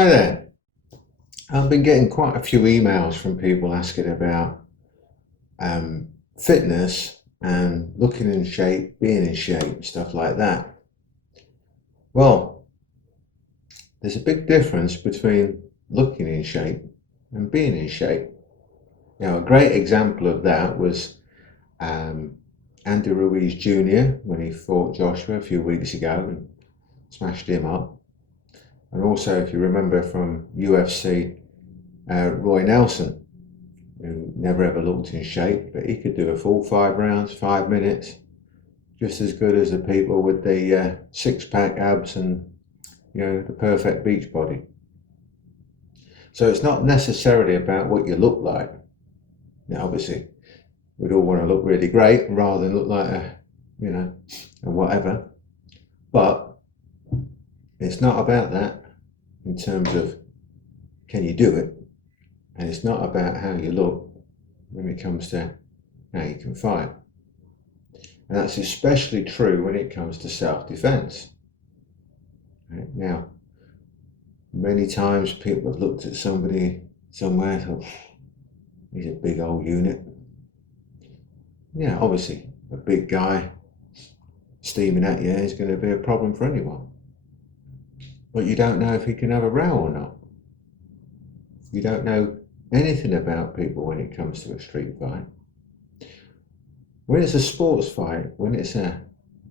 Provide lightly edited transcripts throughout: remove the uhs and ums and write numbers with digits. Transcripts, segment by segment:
Hi there. I've been getting quite a few emails from people asking about um, fitness and looking in shape, being in shape, stuff like that. Well, there's a big difference between looking in shape and being in shape. A great example of that was um, Andy Ruiz Jr. when he fought Joshua a few weeks ago and smashed him up. And also, if you remember from UFC, Roy Nelson, who never ever looked in shape, but he could do a full 5 rounds, 5 minutes, just as good as the people with the six-pack abs and the perfect beach body. So it's not necessarily about what you look like. Now, obviously, we'd all want to look really great rather than look like a whatever. But it's not about that in terms of can you do it, and it's not about how you look when it comes to how you can fight. And that's especially true when it comes to self-defense. Right? Now, many times people have looked at somebody somewhere and thought, he's a big old unit. Yeah, obviously, a big guy steaming at you is going to be a problem for anyone. But you don't know if he can have a row or not. You don't know anything about people when it comes to a street fight. When it's a sports fight, when it's a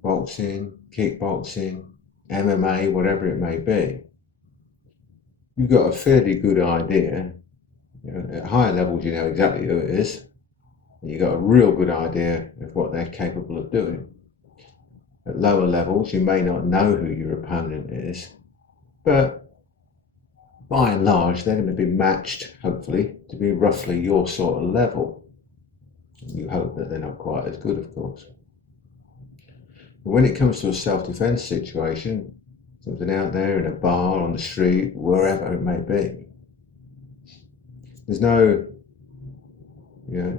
boxing, kickboxing, MMA, whatever it may be, you've got a fairly good idea. At higher levels, you know exactly who it is. And you've got a real good idea of what they're capable of doing. At lower levels, you may not know who your opponent is, but by and large, they're going to be matched, hopefully, to be roughly your sort of level. You hope that they're not quite as good, of course. But when it comes to a self-defense situation, something out there in a bar, on the street, wherever it may be, there's no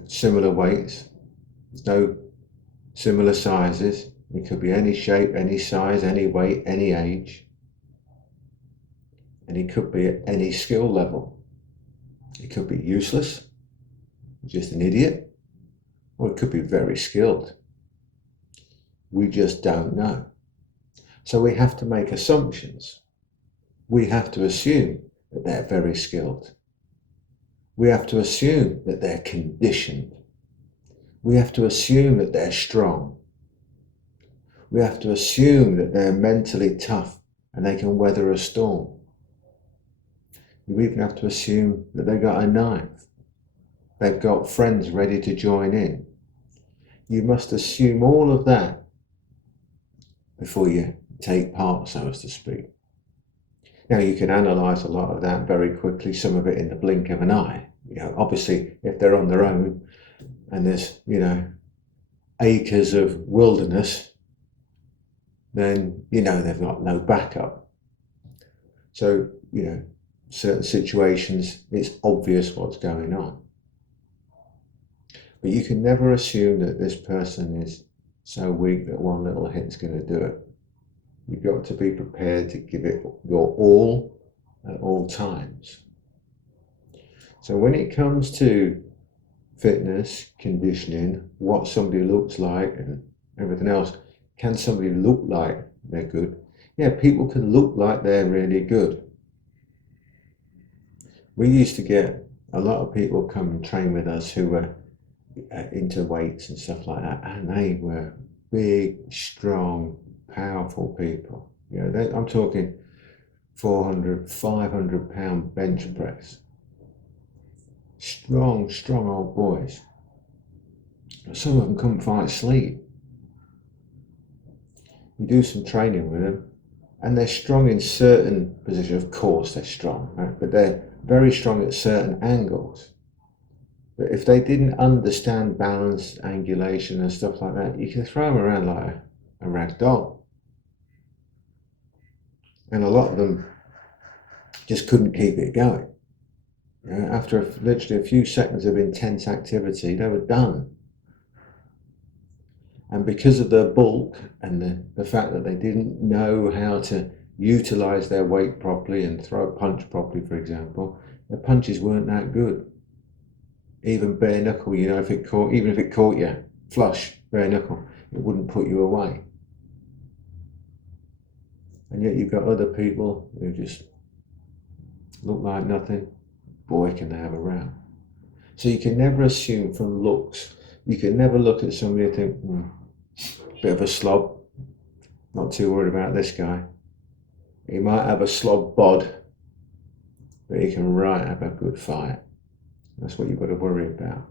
similar weights, there's no similar sizes. It could be any shape, any size, any weight, any age. And it could be at any skill level. It could be useless, just an idiot, or it could be very skilled. We just don't know. So we have to make assumptions. We have to assume that they're very skilled. We have to assume that they're conditioned. We have to assume that they're strong. We have to assume that they're mentally tough and they can weather a storm. You even have to assume that they've got a knife. They've got friends ready to join in. You must assume all of that before you take part, so as to speak. Now, you can analyse a lot of that very quickly, some of it in the blink of an eye. Obviously, if they're on their own and there's, acres of wilderness, then, they've got no backup. So, certain situations, it's obvious what's going on. But you can never assume that this person is so weak that one little hit's going to do it. You've got to be prepared to give it your all at all times. So when it comes to fitness, conditioning, what somebody looks like and everything else, can somebody look like they're good? Yeah, people can look like they're really good. We used to get a lot of people come and train with us who were into weights and stuff like that, and they were big, strong, powerful people. I'm talking 400, 500 pound bench press. Strong old boys. But some of them couldn't fight sleep. You do some training with them, and they're strong in certain positions. Of course, they're strong, right? But they're very strong at certain angles. But if they didn't understand balance, angulation, and stuff like that, you can throw them around like a rag doll. And a lot of them just couldn't keep it going. After literally a few seconds of intense activity, they were done. And because of their bulk and the fact that they didn't know how to utilize their weight properly and throw a punch properly, for example, their punches weren't that good. Even bare knuckle, you know, even if it caught you flush, bare knuckle, it wouldn't put you away. And yet you've got other people who just look like nothing. Boy, can they have a row. So you can never assume from looks. You can never look at somebody and think, bit of a slob, not too worried about this guy. He might have a slob bod, but he can have a good fight. That's what you've got to worry about.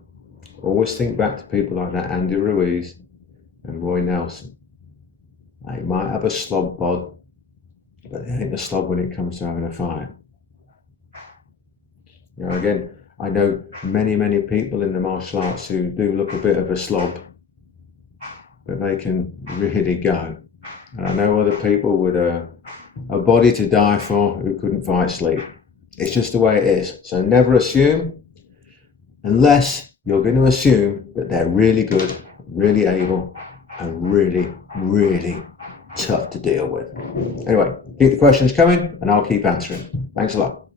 Always think back to people like that, Andy Ruiz and Roy Nelson. They might have a slob bod, but they ain't a slob when it comes to having a fight. You know, again, I know many people in the martial arts who do look a bit of a slob, but they can really go. And I know other people with a body to die for who couldn't fight sleep. It's just the way it is. So never assume, unless you're going to assume that they're really good, really able, and really tough to deal with. Anyway, keep the questions coming and I'll keep answering. Thanks a lot.